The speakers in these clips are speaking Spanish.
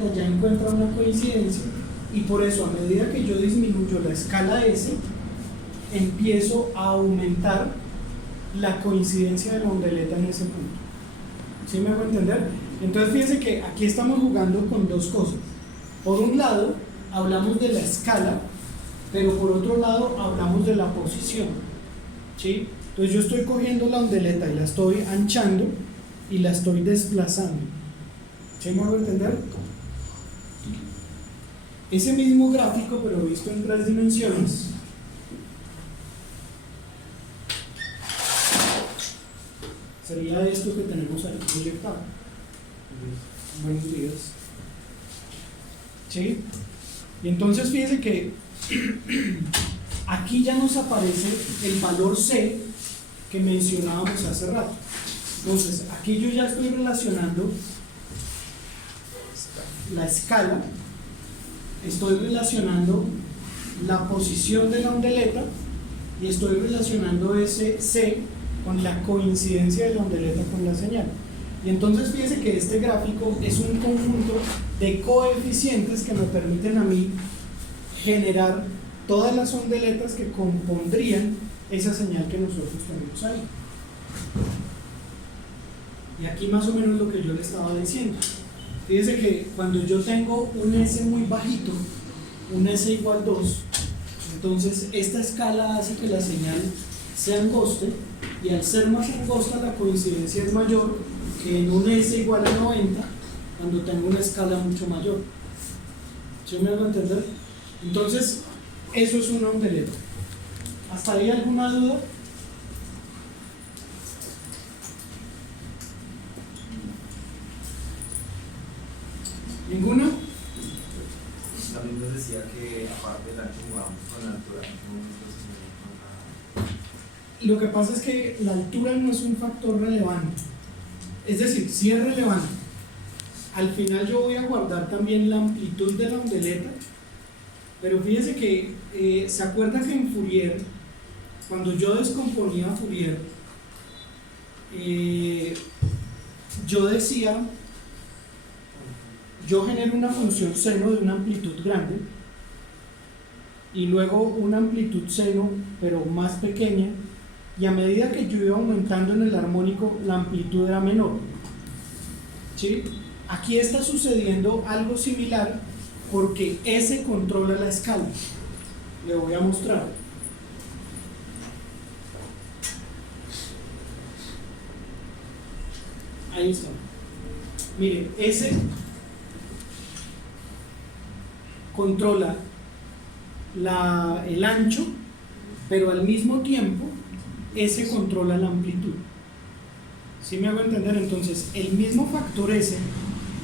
ondeletas ya encuentra una coincidencia, y por eso a medida que yo disminuyo la escala S, empiezo a aumentar la coincidencia de la ondeleta en ese punto. ¿Sí me hago entender? Entonces fíjense que aquí estamos jugando con dos cosas. Por un lado, hablamos de la escala, pero por otro lado, hablamos de la posición. ¿Sí? Entonces yo estoy cogiendo la ondeleta y la estoy anchando y la estoy desplazando. ¿Sí me hago entender? Ese mismo gráfico, pero visto en 3 dimensiones, sería esto que tenemos ahí proyectado. Buenos días. ¿Sí? Y entonces fíjense que aquí ya nos aparece el valor C que mencionábamos hace rato. Entonces, aquí yo ya estoy relacionando la escala, estoy relacionando la posición de la ondeleta y estoy relacionando ese C con la coincidencia de la ondeleta con la señal. Y entonces fíjense que este gráfico es un conjunto de coeficientes que me permiten a mí generar todas las ondeletas que compondrían esa señal que nosotros tenemos ahí. Y aquí más o menos lo que yo le estaba diciendo. Fíjense que cuando yo tengo un S muy bajito, un S igual 2, entonces esta escala hace que la señal se angoste, y al ser más angosta la coincidencia es mayor que en un S igual a 90 cuando tengo una escala mucho mayor. ¿Sí me hago entender? Entonces eso es una ondeleta. ¿Hasta ahí alguna duda? ¿Ninguna? También nos decía que aparte del ancho jugamos con la altura. Lo que pasa es que la altura no es un factor relevante. Es decir, sí es relevante. Al final yo voy a guardar también la amplitud de la ondeleta, pero fíjese que se acuerda que en Fourier, cuando yo descomponía Fourier, yo decía, yo genero una función seno de una amplitud grande y luego una amplitud seno pero más pequeña, y a medida que yo iba aumentando en el armónico la amplitud era menor. ¿Sí? Aquí está sucediendo algo similar porque S controla la escala. Le voy a mostrar. Ahí está. Mire, S controla el ancho, pero al mismo tiempo S controla la amplitud. ¿Sí me hago entender? Entonces, el mismo factor S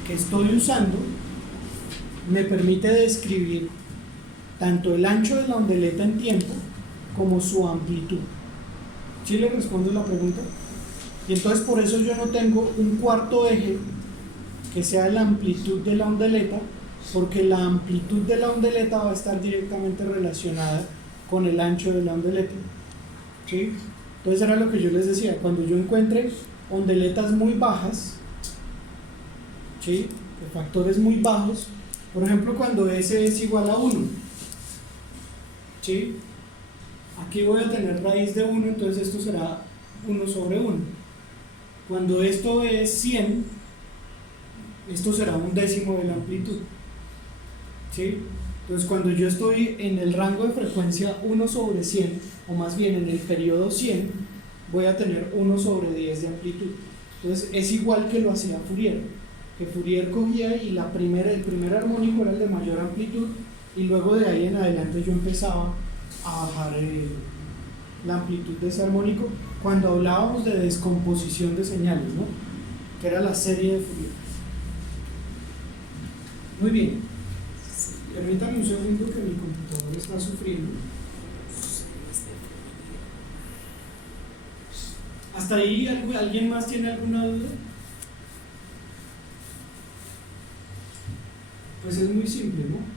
que estoy usando me permite describir tanto el ancho de la ondeleta en tiempo como su amplitud. ¿Sí le respondo la pregunta? Y entonces por eso yo no tengo un cuarto eje que sea la amplitud de la ondeleta, porque la amplitud de la ondeleta va a estar directamente relacionada con el ancho de la ondeleta. ¿Sí? Entonces era lo que yo les decía, cuando yo encuentre ondeletas muy bajas, ¿sí?, de factores muy bajos, por ejemplo cuando S es igual a 1, ¿sí?, aquí voy a tener raíz de 1, entonces esto será 1 sobre 1. Cuando esto es 100, esto será un décimo de la amplitud. ¿Sí? Entonces cuando yo estoy en el rango de frecuencia 1 sobre 100, o más bien en el periodo 100, voy a tener 1 sobre 10 de amplitud. Entonces es igual que lo hacía Fourier, que Fourier cogía y el primer armónico era el de mayor amplitud, y luego de ahí en adelante yo empezaba a bajar la amplitud de ese armónico cuando hablábamos de descomposición de señales, ¿no?, que era la serie de Fourier. Muy bien. Permítanme un segundo que mi computador está sufriendo. ¿Hasta ahí alguien más tiene alguna duda? Pues es muy simple, ¿no?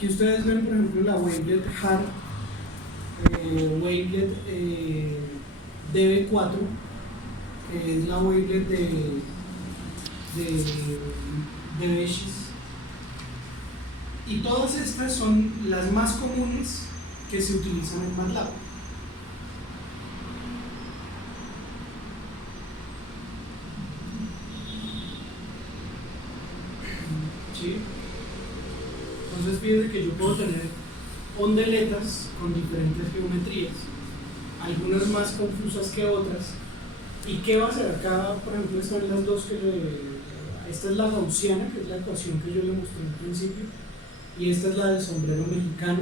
aquí ustedes ven, por ejemplo, la wavelet hard, wavelet DB4, que es la wavelet de Beshis. Y todas estas son las más comunes que se utilizan en MATLAB. ¿Sí? Entonces fíjense que yo puedo tener ondeletas con diferentes geometrías, algunas más confusas que otras. ¿Y qué va a hacer acá? Por ejemplo, están las dos esta es la gaussiana, que es la ecuación que yo le mostré al principio, y esta es la del sombrero mexicano.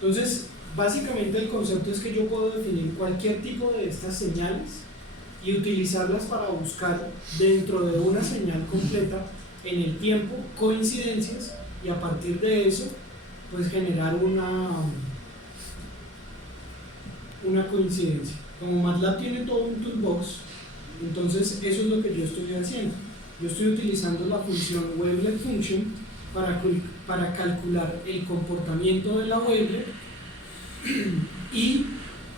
Entonces, básicamente el concepto es que yo puedo definir cualquier tipo de estas señales y utilizarlas para buscar dentro de una señal completa en el tiempo coincidencias, y a partir de eso pues generar una coincidencia. Como MATLAB tiene todo un toolbox, entonces eso es lo que yo estoy haciendo. Yo estoy utilizando la función wavelet function para calcular el comportamiento de la wavelet y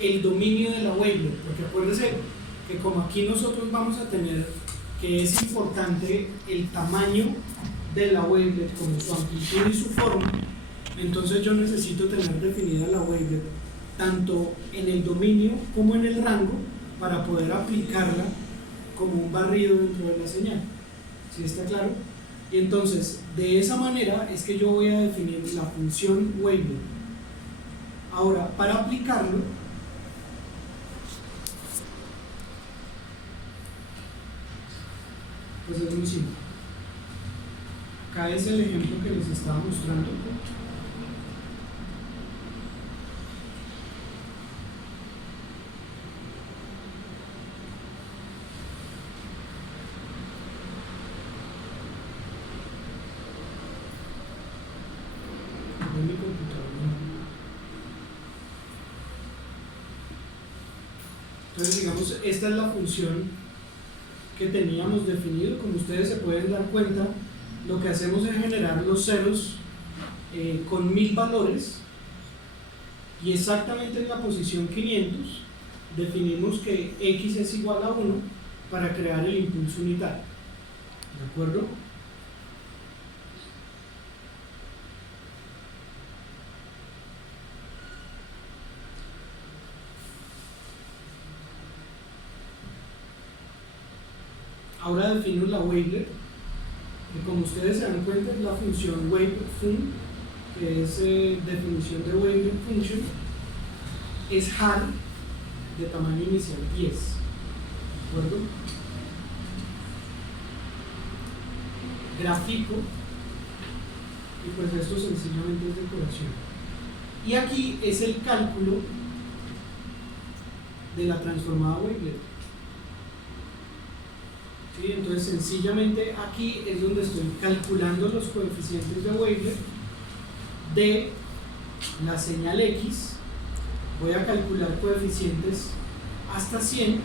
el dominio de la wavelet, porque acuérdense que como aquí nosotros vamos a tener que es importante el tamaño de la wavelet como su amplitud y su forma, entonces yo necesito tener definida la wavelet tanto en el dominio como en el rango para poder aplicarla como un barrido dentro de la señal. ¿Sí está claro? Y entonces, de esa manera es que yo voy a definir la función wavelet. Ahora, para aplicarlo, pues es muy simple. Acá es el ejemplo que les estaba mostrando. En mi computadora. Entonces, digamos, esta es la función que teníamos definido. Como ustedes se pueden dar cuenta, lo que hacemos es generar los ceros con 1000 valores, y exactamente en la posición 500 definimos que x es igual a 1 para crear el impulso unitario. ¿De acuerdo? Ahora defino la wavelet, que como ustedes se dan cuenta es la función wavefun, que es definición de wavelet function, es hard, de tamaño inicial 10. ¿De acuerdo? Grafico, y pues esto sencillamente es decoración. Y aquí es el cálculo de la transformada wavelet. ¿Sí? Entonces sencillamente aquí es donde estoy calculando los coeficientes de wavelet de la señal X. Voy a calcular coeficientes hasta 100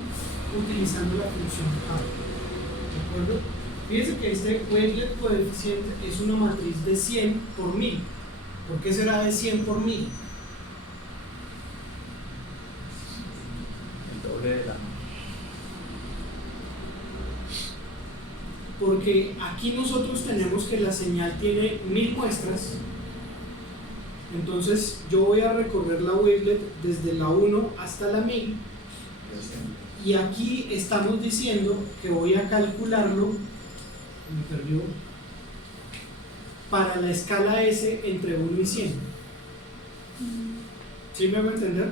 utilizando la función A. ¿De acuerdo? Fíjense que este wavelet coeficiente es una matriz de 100 por 1000. ¿Por qué será de 100 por 1000? El doble de la. Porque aquí nosotros tenemos que la señal tiene 1000 muestras, entonces yo voy a recorrer la wavelet desde la 1 hasta la 1000, y aquí estamos diciendo que voy a calcularlo, me perdió, para la escala S entre 1 y 100. ¿Sí me hago entender?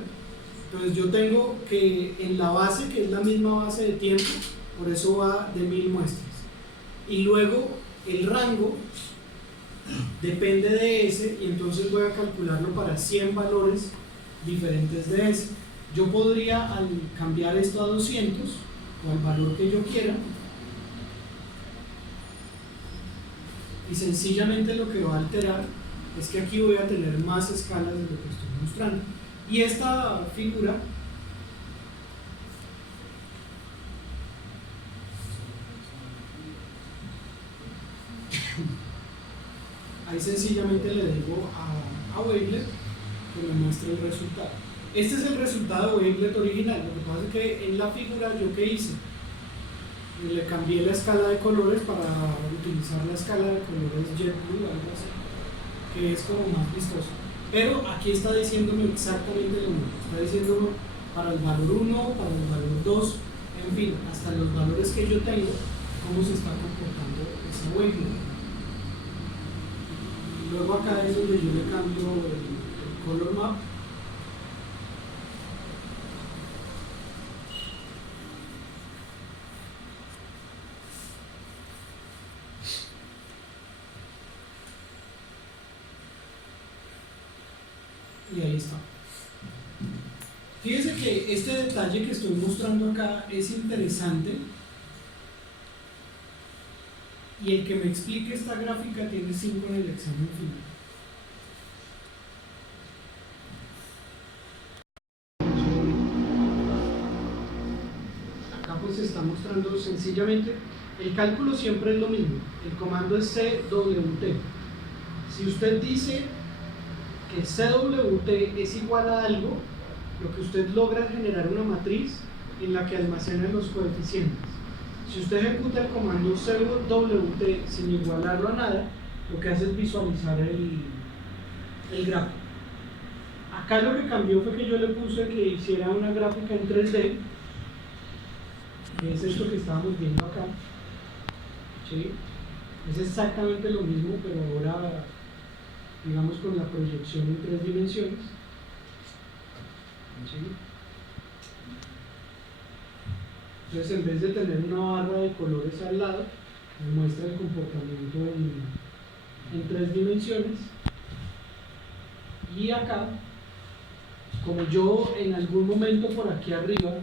Entonces yo tengo que en la base, que es la misma base de tiempo, por eso va de 1000 muestras. Y luego el rango depende de ese, y entonces voy a calcularlo para 100 valores diferentes de ese. Yo podría, al cambiar esto a 200 o al valor que yo quiera, y sencillamente lo que va a alterar es que aquí voy a tener más escalas de lo que estoy mostrando. Y esta figura Ahí sencillamente le digo a Wavelet que me muestre el resultado. Este es el resultado de Wavelet original. Lo que pasa es que en la figura, ¿yo qué hice? Le cambié la escala de colores para utilizar la escala de colores JetBlue, algo así, que es como más vistoso. Pero aquí está diciéndome exactamente lo mismo. Está diciéndome para el valor 1, para el valor 2, en fin, hasta los valores que yo tengo, cómo se está comportando esa wavelet. Luego acá es donde yo le cambio el color map. Y ahí está. Fíjense que este detalle que estoy mostrando acá es interesante, y el que me explique esta gráfica tiene 5 en el examen final. Acá pues se está mostrando sencillamente, el cálculo siempre es lo mismo, el comando es CWT. Si usted dice que CWT es igual a algo, lo que usted logra es generar una matriz en la que almacena los coeficientes. Si usted ejecuta el comando CWT sin igualarlo a nada, lo que hace es visualizar el gráfico. Acá lo que cambió fue que yo le puse que hiciera una gráfica en 3D, que es esto que estábamos viendo acá. ¿Sí? Es exactamente lo mismo, pero ahora digamos con la proyección en 3 dimensiones. ¿Sí? Entonces, en vez de tener una barra de colores al lado, me muestra el comportamiento en 3 dimensiones. Y acá, como yo en algún momento por aquí arriba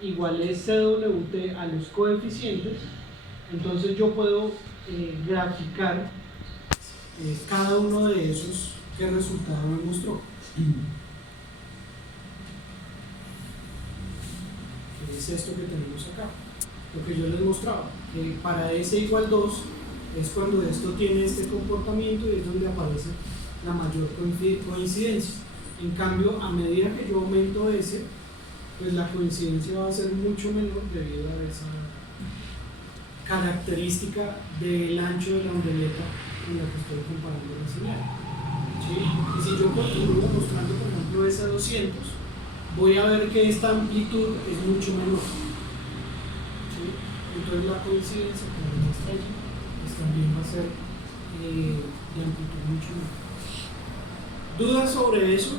igualé CWT a los coeficientes, entonces yo puedo graficar cada uno de esos qué resultado me mostró. Que es esto que tenemos acá. Lo que yo les mostraba, que para S igual 2 es cuando esto tiene este comportamiento y es donde aparece la mayor coincidencia. En cambio, a medida que yo aumento S, pues la coincidencia va a ser mucho menor debido a esa característica del ancho de la ondeleta en la que estoy comparando la señal. ¿Sí? Y si yo continúo mostrando, por ejemplo, esa 200, voy a ver que esta amplitud es mucho menor. ¿Sí? Entonces la coincidencia con la muestra allí pues también va a ser de amplitud mucho menor. ¿Dudas sobre eso?